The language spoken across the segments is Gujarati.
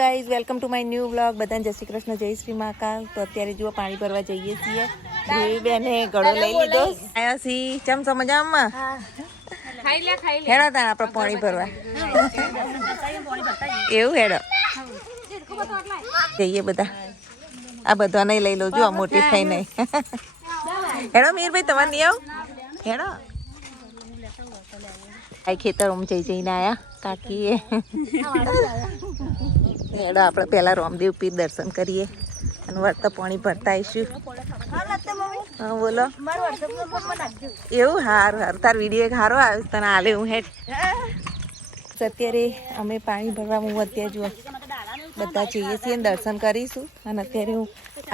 Guys welcome to my new vlog. બધાને જય શ્રી કૃષ્ણ, જય શ્રી મહાકાલ. તો અત્યારે જુઓ પાણી ભરવા જઈએ છીએ. ધ્રુવી બેને ગળો લઈ લીધો. આયા સી ચમ સમજાવમાં હેડો તાણ આપણે પાણી ભરવા એવું હેડો જઈએ બધા. આ બધા નહીં લઈ લો જો મોટી થઈ નહીં. હેડો મીરભાઈ તમારે નહીં આવ હેડો. આ ખેતરમાં જઈને આયા કાકીએ. હેડો આપણે પહેલાં રામદેવ પીર દર્શન કરીએ અને વર્ત પાણી ભરતા આવીશું. હા બોલો. એવું સારું સારું તાર વિડીયો એક સારો આવ્યો તને હાલે હું હેઠ. અત્યારે અમે પાણી ભરવા હું અત્યારે જુઓ બધા જઈએ છીએ દર્શન કરીશું. અને અત્યારે હું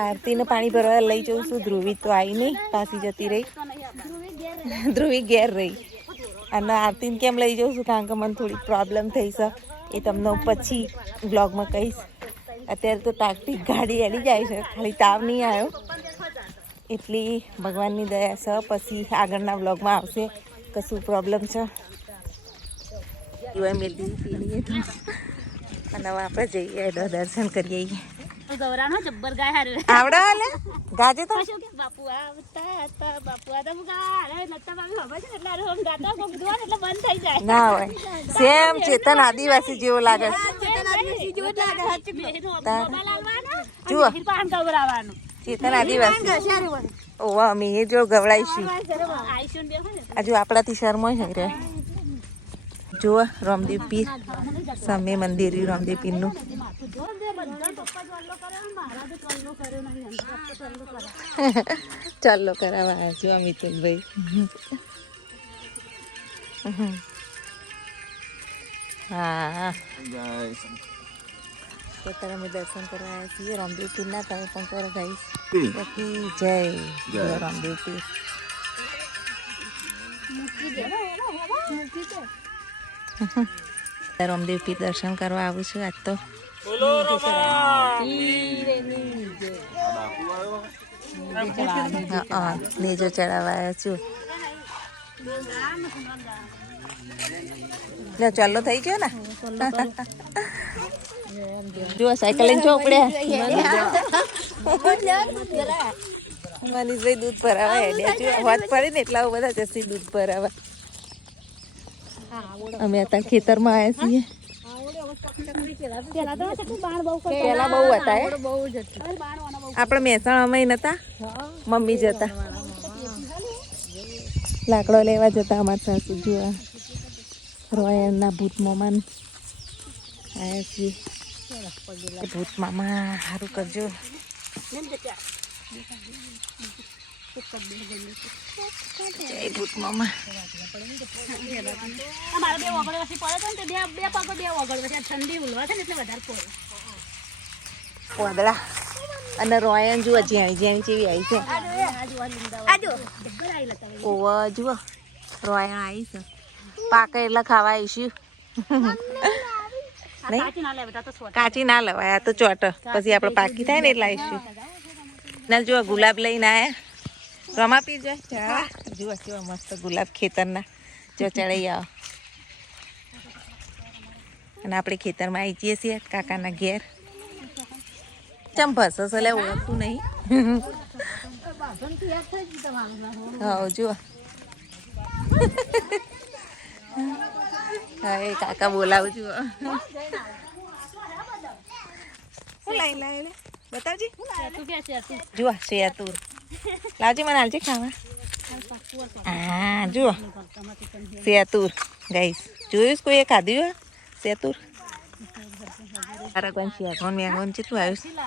આરતીને પાણી ભરવા લઈ જઉં છું. ધ્રુવી તો આવી નહીં, પાછી જતી રહી. ધ્રુવી ઘેર રહી અને આરતીને કેમ લઈ જાઉં છું કારણ કે મને થોડી પ્રોબ્લેમ થઈ છે. એ તમને પછી બ્લોગમાં કહીશ. અત્યારે તો ટાકટીક ગાડી એડી જાય છે, ખાલી તાવ નહીં આવ્યો એટલી ભગવાનની દયા છે. પછી આગળના બ્લોગમાં આવશે કશું પ્રોબ્લેમ છે અને હવે આપણે જઈએ દર્શન કરીએ. આવડે હાલે ગાજે તો ના હોય. સેમ ચેતન આદિવાસી જેવો લાગે. જુઓ ચેતન આદિવાસી ઓવા અમે એ જો ગવડાઈશું. હજુ આપણાથી શર્મો છે રે. જુઓ રામદેવ પીર સામે મંદિર રામદેવ પીરનું. ચાલો કરાવવા જો મિતુલભાઈ. હા અત્યારે અમે દર્શન કરવા આવ્યા છીએ રામદેવ પીરના. તમે પણ કરો ગાઈસ. જય રામદેવ પીર. રામદેવ પીર દર્શન કરવા આવું છું આજ તો. નેજો ચડાવવા છું. ચાલો થઈ ગયો ને. જો સાયકલ લઈને ચોપડ્યા. મનીષભાઈ દૂધ ભરાવા હેડ્યા. વાત પડી ને એટલા બધા જશે દૂધ ભરાવા. અમે અત્યારે ખેતરમાં આવ્યા છીએ. પેલા બહુ હતા. આપણે મહેસાણામાં નતા, મમ્મી જતા લાકડો લેવા જતા. અમારા સાસુ જોવા રોયણના ભૂત મામા આવ્યા છીએ. ભૂત મામા સારું કરજો. જય ભૂત મામા. વાદળા અને રોયણ જુઓ જ્યાંની જેવી આવી છે. ઓવા જુઓ રોયણ આવી છે. પાકે એટલે ખાવા આવીશું. કાચી ના લેવાય આ તો ચોટ. પછી આપણે પાકી થાય ને એટલે આવીશું. ના જુઓ ગુલાબ લઈને આયા. રમા પી જાય જુઓ કેવા મસ્ત ગુલાબ ખેતરના. જો ચડાઈ આવો. અને આપણે ખેતરમાં આવી જઈએ છીએ કાકાના ઘેર. ચમ ભસો લે ઓળખતું નહીં. હા જુઓ હા એ કાકા બોલાવું જુઓ. બતાવજી જુઓ શેતુર લાવજી મને હાલજી ખાવા. હા જુઓ શેતુર ગાઈસ. જોયું કોઈ ખાધું શેતુર. મેઘોન કેટલું આવ્યું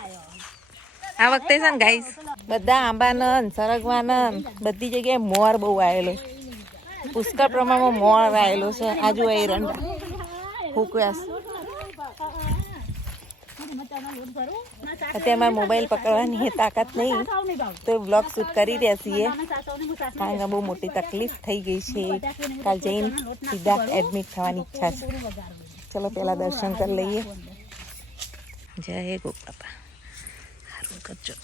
આ વખતે છે ને ગાઈસ. બધા આંબાનંદ સરગવાનંદ બધી જગ્યાએ મોર બહુ આવેલો. પુષ્કળ પ્રમાણમાં મોર આવેલો છે. આ જુઓ એરંડા ફૂકવ્યાસ. અત્યારે મારે મોબાઈલ પકડવાની તાકાત નહીં તો બ્લોગ શૂટ કરી રહ્યા છીએ કારણ કે બહુ મોટી તકલીફ થઈ ગઈ છે. કાલ જઈને સીધા એડમિટ થવાની ઈચ્છા છે. ચલો પહેલાં દર્શન કરી લઈએ. જય ગો બાપા સારું કરજો.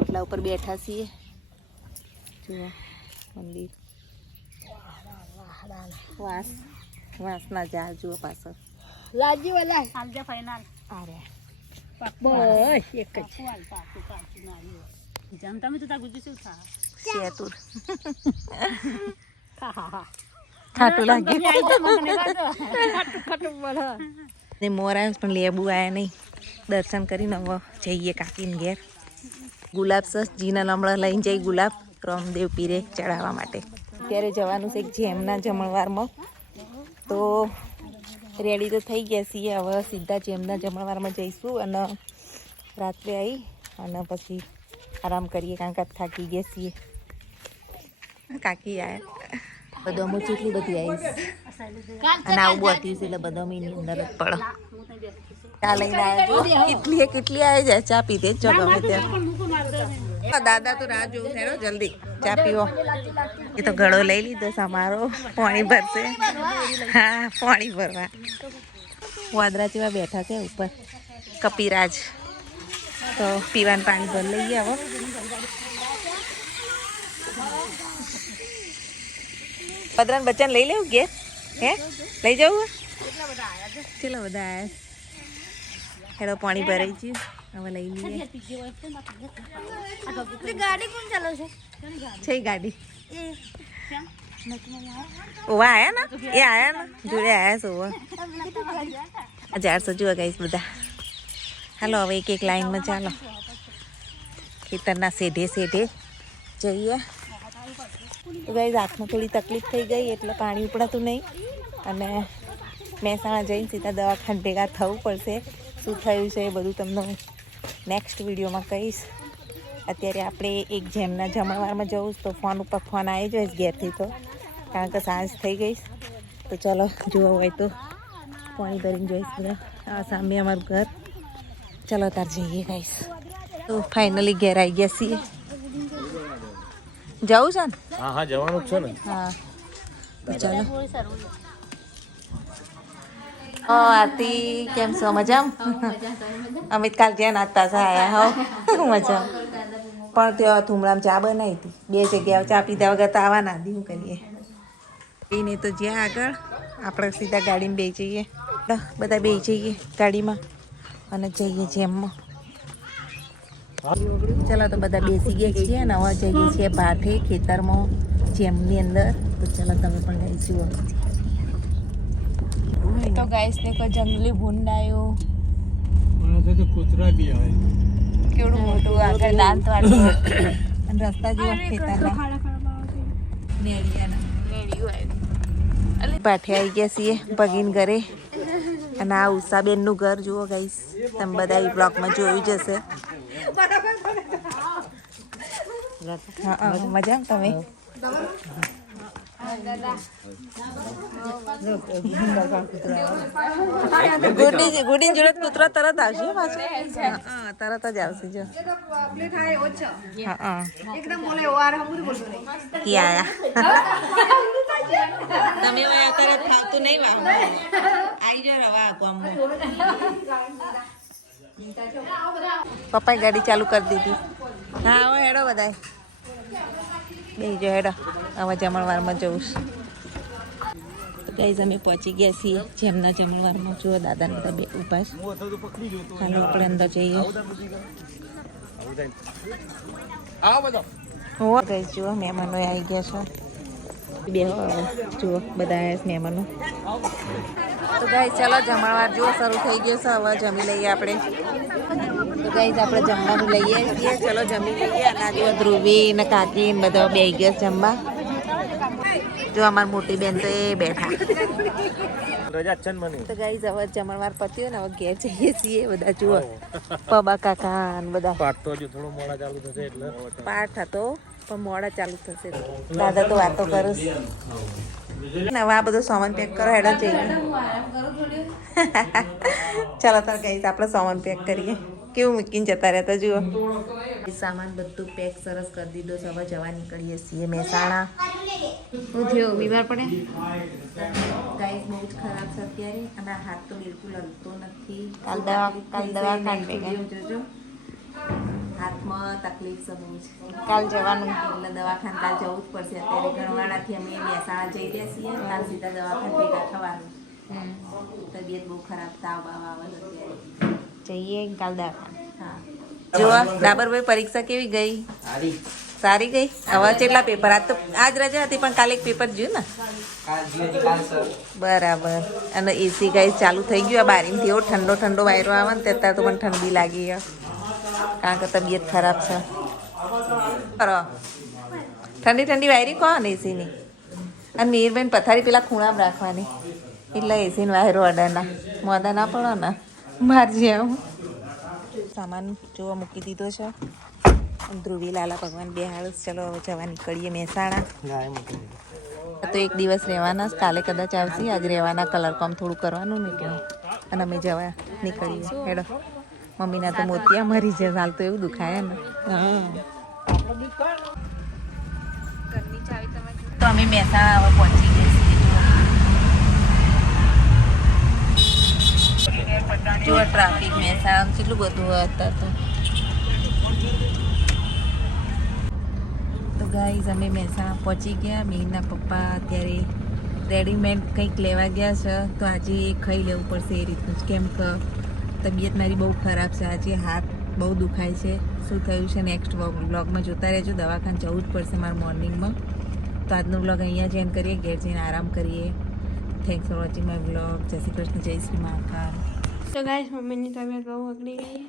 ઓટલા ઉપર બેઠા છીએ. જુઓ મંદિર વાસ વાસના જા જુઓ પાછળ લાજી વાલા હાલજા ફાઈનલ અરે બસ એક જ જનતા મે તો તા ગુજુ શું થા શેતુર હા ખાટું લાગે ખાટું બોલો ને મોર આવ્યો પણ લેબુ આયા નહીં દર્શન કરીને હવે જઈએ કાકીને ઘેર ગુલાબ સસ જીના લમણા લઈને જઈ ગુલાબ રામદેવ પીરે ચડાવવા માટે અત્યારે જવાનું છે જેમના જમણવારમાં તો રેડી તો થઈ ગયા છીએ હવે સીધા જેમના જમણવારમાં જઈશું અને રાત્રે આવી અને પછી આરામ કરીએ કારણ કે થાકી ગયા છીએ કાકી આવ્યા બદામો કેટલી બધી આવીશ અને આવું બહુ હતી એટલે બદામીની અંદર જ પડો ચા લઈને આવ્યા કેટલી આવી જાય ચા પીતે જ જો ગમે ત્યાં દાદા તો રાહ જોવું છે જલ્દી ચા પીવો એ તો ગળો લઈ લીધો અમારો પાણી ભરશે હા પાણી ભરવા વાદરા જેવા બેઠા છે ઉપર કપિરાજ તો પીવાનું પાણી ભર લઈએ હવે પદરાન બચ્ચાને લઈ લેવું ઘેર હે લઈ જવું ચલો બધા આવ્યા હેડો પાણી ભરાઈ ગયું હવે લઈ લઈએ ગાડી કોણ ચાલે છે ગાડી ઓવા આયા ને એ આયા ને જોડે આયા છે ઓવા 1100 જુઓ ગાઈસ બધા હાલો હવે એક લાઈનમાં ચાલો ખેતરના સેઢે જઈએ ગાઈસ હાથમાં થોડી તકલીફ થઈ ગઈ એટલે પાણી ઉપડાતું નહીં અને મહેસાણા જઈને સીધા દવાખાને ભેગા થવું પડશે શું થયું છે એ બધું તમને નેક્સ્ટ વિડીયોમાં કહીશ અત્યારે આપણે એક જેમના જમણવારમાં જવું તો ફોન ઉપર ફોન આવી જઈશ ઘેરથી તો કારણ કે સાંજ થઈ ગઈ તો ચલો જોવા હોય તો પાણી ભરીને જોઈશ બધા આ સામે અમારું ઘર ચલો તાર જઈએ ગાઈશ તો ફાઇનલી ઘેર આવી ગયા છીએ જવું છે ને હા જવાનું જ છે ને હા ચાલો આરતી કેમ છો મજામાં અમિત કાલ જ્યાં નાચતા છે આયા હો મજા પણ ત્યાં થુમડામાં ચા બનાવી હતી 2 જગ્યાએ ચા પીધા વગર તો આવવાના દી શું કરીએ પીને તો જ્યાં આગળ આપણે સીધા ગાડીમાં બેસી જઈએ બધા બેસી જઈએ ગાડીમાં અને જઈએ જેમમાં ચાલો તો બધા બેસી ગયા છીએ અને હવે જઈએ છીએ ભાઠે ખેતરમાં જેમની અંદર તો ચાલો તમે પણ જઈશું તો ગાઈસ ને કોઈ જંગલી ભૂંડ આવ્યો તો કૂતરા બી આવે કેવડું મોટું આગળ દાંત વાળું અને રસ્તા જેવા ખેતરના પાઠે આવી ગયા છીએ પગીન ઘરે અને આ ઉષાબેનનું ઘર જુઓ ગાઈસ તમે બધા એ બ્લોગમાં જોયું જ હશે હા મજા તમે ગુડી જોડે કૂતરો તરત આવશે પાછું તરત જ આવશે જો તમે અત્યારે ફાવતું નહીં વાહ આવી જાવ રવા ગામમાં પપ્પાએ ગાડી ચાલુ કરી દીધી હા હવે હેડો બધા બેસી હેડો હવે જમણવારમાં જવું તો ગાઈઝ અમે પહોંચી ગયા છીએ જેમના જમણવારમાં જુઓ દાદાને બધા બે ઉભા છે હાલો આપણે અંદર જઈએ હો ગાઈઝ જુઓ મહેમાનો આવી ગયા છે બે જુઓ બધા આવ્યા છે મહેમાનો તો ગાઈઝ ચાલો જમણવાર જુઓ શરૂ થઈ ગયો છે હવે જમી લઈએ આપણે તો ગાઈઝ આપણે જમવાનું લઈએ છીએ ચલો જમી લઈએ અને જો ધ્રુવી ને કાકી ને બધા બે ગયા જમવા જો અમારી મોટી બેન તો એ બેઠા તો ગાઈઝ હવે જમણવાર પત્યો ને હવે ઘેર જઈએ છીએ બધા જુઓ પબા કાકા ને બધા પાઠ તો હજુ થોડું મોડા ચાલુ થશે એટલે પાઠ હતો પણ મોડા ચાલુ થશે દાદા તો વાતો કરો ને હવે આ બધું સામાન પેક કરો હેડો જઈએ ચાલો તાર ગાઈઝ આપણે સામાન પેક કરીએ કેવું મૂકીને જતા રહેતા જુઓ સામાન બધું પેક સરસ કરી દીધો છે હવે જવા નીકળીએ છીએ મહેસાણા શું થયું બીમાર પડે ગાઈસ બહુ જ ખરાબ છે અત્યારે અને હાથ તો બિલકુલ હલતો નથી કાલ દવા જોજો હાથમાં તકલીફ છે બહુ જ. કાલ જવાનું એટલે દવાખાને કાલ જવું જ પડશે. અત્યારે ગણવાડાથી અમે મહેસાણા જઈ રહ્યા છીએ. કાલ સીધા દવાખાને ભેગા થવાનું. તબિયત બહુ ખરાબ, તાવ બાવ આવે છે અત્યારે. જઈએ કાલ દવાખાને. હા. જો ડાબરભાઈ પરીક્ષા કેવી ગઈ? સારી ગઈ. હવે કેટલા પેપર? આજ રજા હતી પણ કાલે એક પેપર જોયું ને. બરાબર. અને એસી ગાઈ ચાલુ થઈ ગયું. આ બારીમાંથી એવો ઠંડો ઠંડો વાયરો આવે ને અત્યારે તો પણ ઠંડી લાગી કારણ કે તબિયત ખરાબ છે. ઠંડી ઠંડી વાયરી કોણ એસીની? અને મીરબેન પથારી પેલા ખૂણામાં રાખવાની એટલે એસીનો વાયરો અડાના મોદા ના પડો ને મારજી આવું. સામાન જોવા મૂકી દીધો છે. ધ્રુવી લાલા ભગવાન બેહાડ. ચલો હવે જવા નીકળીએ મહેસાણા. તો એક દિવસ રહેવાના, કાલે કદાચ આવશે. આજે રહેવાના, કલર કામ થોડું કરવાનું ને એટલે અને અમે જવા નીકળીએ. હેડો. મમ્મીના તો મોતિયા મરી જાય. હાલ તો એવું દુખાય ને. તો અમે મહેસાણા હવે પહોંચી ગયા છીએ. જો ટ્રાફિક મહેસાણા કેટલું બધું હોય અત્યારે તો ગાઈઝ અમે મહેસાણા પહોંચી ગયા. મીરના પપ્પા અત્યારે રેડીમેડ કંઈક લેવા ગયા છે. તો આજે એ ખાઈ લેવું પડશે એ રીતનું જ, કેમ કે તબિયત મારી બહુ ખરાબ છે. આજે હાથ બહુ દુખાય છે. શું થયું છે નેક્સ્ટ વ્લોગમાં જોતા રહેજો. દવાખાને જવું જ પડશે મારે મોર્નિંગમાં. તો આજનો વ્લોગ અહીંયા જ એન્ડ કરીએ. ઘેર જઈને આરામ કરીએ. Thanks for watching my vlog. જય શ્રી કૃષ્ણ, જય શ્રી મહાકાલ. તો ગાઈસ મમ્મીની તબિયત બહુ બગડી ગઈ.